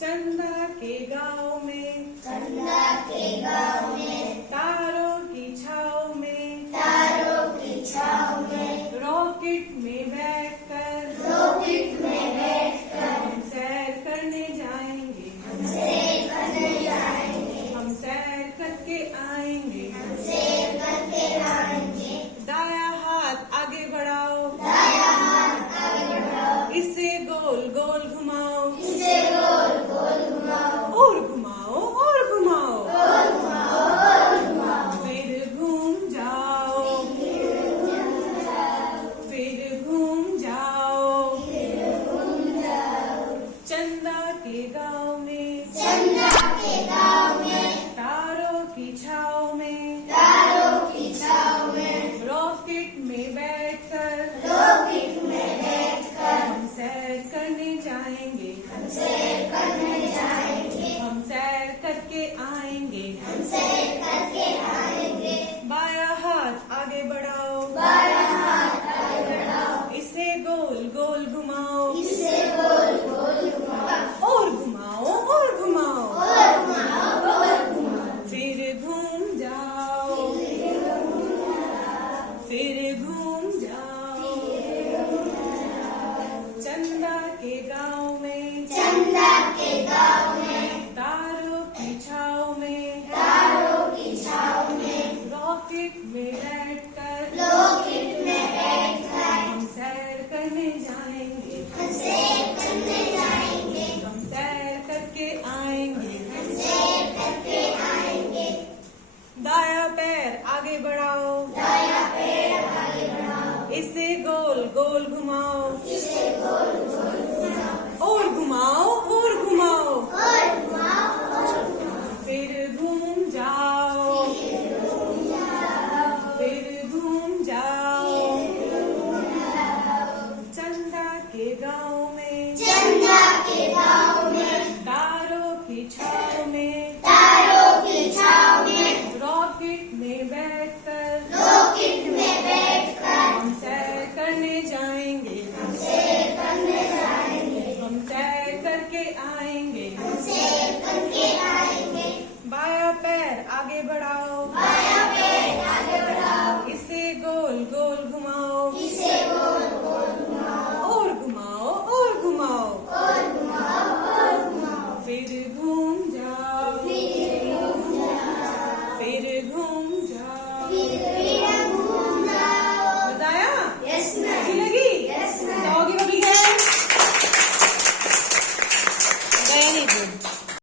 चंदा के गाँव में तारों की छाँव में रॉकेट में बैठकर हम सैर करने जाएंगे हम सैर करके आएंगे दाया हाथ आगे बढ़ाओ इसे गोल गोल घुमाओ और घुमाओ फिर घूम जाओ फिर घूम जाओ चंदा के गाँव में तारों की छाँव में रॉकेट में बैठकर हम सैर करने जाएंगे हम सैर करके आएंगे बाया हाथ आगे बढ़ाओ इसे गोल गोल घुमाओ और घुमाओ फिर घूम जाओ फिर घूम जाओ चंदा के गाँव में तारों की छाँव में रॉकेट में बैठकर हम सैर करने जाएंगे हम सैर करके आएंगे दाया पैर आगे बढ़ाओ इसे गोल गोल घुमाओ और घुमाओ फिर घूम जाओ फिर घूम जाओ चंदा के गाँव में तारों की छाँव में रॉकेट में बैठकर हम सैर करने जाएंगे हम सैर करके आएंगे बाया पैर आगे बढ़ाओ इसे गोल गोल घुमाओ और घुमाओ फिर घूम जाओ फिर घूम जाओ मजा आया अच्छी लगी जाओगी बबली है वेरी गुड